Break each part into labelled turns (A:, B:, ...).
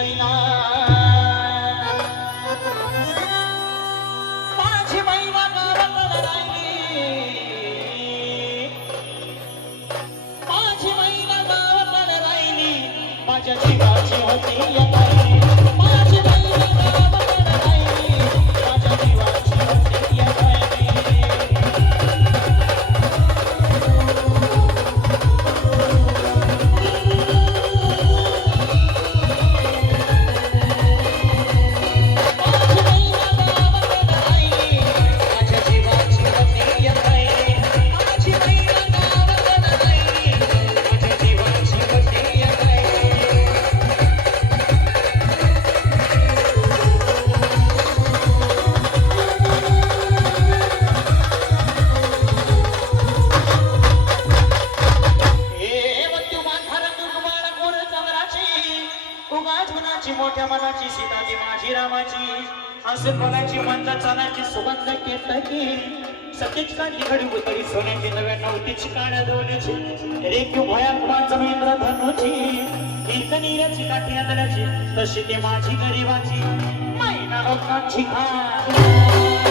A: माझी मैना माझी रामाची कोणाची बोलाची मंद चालाची सुगंध केतकी सतीच काढली घडी उतरी सोन्याची नव्या नवतीची काळ्या दोन्हीची. रेखीव भयात माझं इंद्र धनुची नीराची काठी आदल्याची तशी ती माझी गरीबाची. मैना लोकांची खा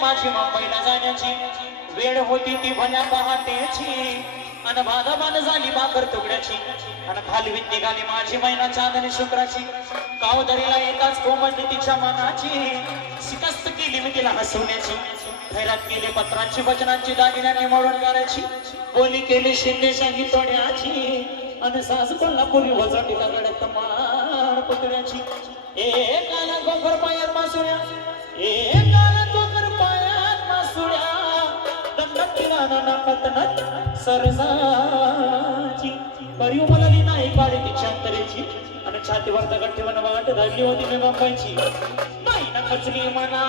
A: माझी मुंबईला जाण्याची. वेळ होती ती भल्या पहाटेची. अन बाधाबान झाली भाकर तुकड्याची. अन खालवीत निघाली माझी महिना चांदणी शुक्राची. कावदरीला एकाच कोमडली तिच्या मनाची. शिकस्त केली मी तिला हसवण्याची. खैरात केली पत्रांची वचनांची दागिन्याने मोडून करायची बोली केली शिंदे शाही तोड्याची. आणि सास कोल्हापुरी वजटीला गडत मार पुतळ्याची एक आला गोकर पायर मासुऱ्या दंडात किराणा नाकात नट सरसाची बरी मला नाही काढी तिच्या अंतरेची आणि छातीवर दगड ठेवून वाट धरली होती मी मुंबईची नाही ना खचली मना